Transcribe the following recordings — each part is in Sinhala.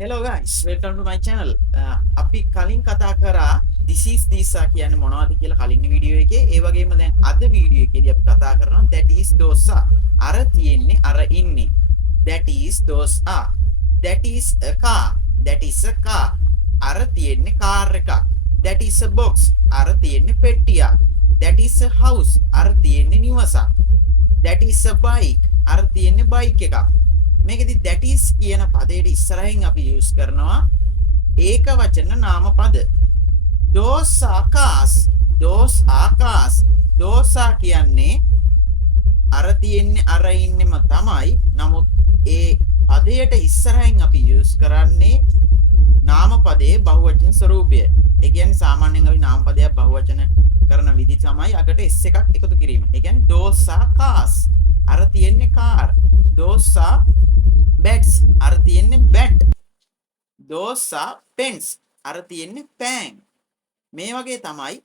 Hello guys, welcome to my channel. අපි කලින් කතා කරා this is disa කියන්නේ මොනවද කියලා කලින් වීඩියෝ එකේ. ඒ වගේම දැන් අද වීඩියෝ එකේදී අපි කතා කරනවා that is dosa. අර තියෙන්නේ අර ඉන්නේ. That is dosa. That is a car. That is a car. අර තියෙන්නේ කාර් එකක්. That is a box. අර තියෙන්නේ පෙට්ටියක්. That is a house. අර තියෙන්නේ නිවසක්. That is a bike. අර තියෙන්නේ බයික් එකක්. මේකෙදි that is කියන පදයට ඉස්සරහින් අපි යූස් කරනවා ඒක වචන නාම පද. those are cars. those are cars. those are කියන්නේ අර තියෙන්නේ අර ඉන්නෙම තමයි. නමුත් ඒ පදයට ඉස්සරහින් අපි යූස් කරන්නේ නාම පදයේ බහුවචන ස්වරූපය. ඒ කියන්නේ සාමාන්‍යයෙන් අපි නාම පදයක් බහුවචන කරන විදි තමයි අගට s එකක් එකතු කිරීම. ඒ කියන්නේ those are cars. අර තියෙන්නේ car. those are beds. අර තියෙන්නේ bed. those are pens. අර තියෙන්නේ pen. මේ වගේ තමයි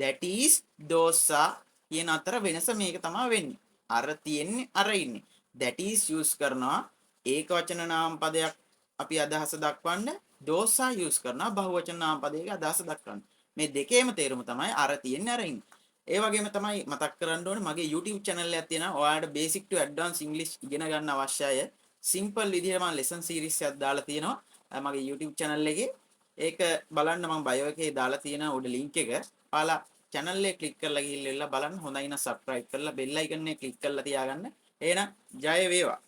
that is those are කියන අතර වෙනස මේක තමයි වෙන්නේ. අර තියෙන්නේ අර ඉන්නේ. that is use කරනවා ඒක වචන නාම පදයක් අපි අදහස දක්වන්න. those are use කරනවා බහුවචන නාම පදයක අදහස දක්වන්න. මේ දෙකේම තේරුම තමයි අර තියෙන්නේ අර ඉන්නේ. ඒ වගේම තමයි මතක් කරන්න ඕනේ මගේ YouTube channel එකක් තියෙනවා. ඔයාලට basic to advanced English ඉගෙන ගන්න අවශ්‍ය අය සිම්පල් විදිහට මම lesson series එකක් දාලා තියෙනවා මගේ YouTube channel එකේ. ඒක බලන්න මම bio එකේ දාලා තියෙන උඩ link එක. ඔයාලා channel එක click කරලා ගිහිල්ලා බලන්න. හොඳයි නම් subscribe කරලා bell icon එක click කරලා තියාගන්න. එහෙනම් ජය වේවා.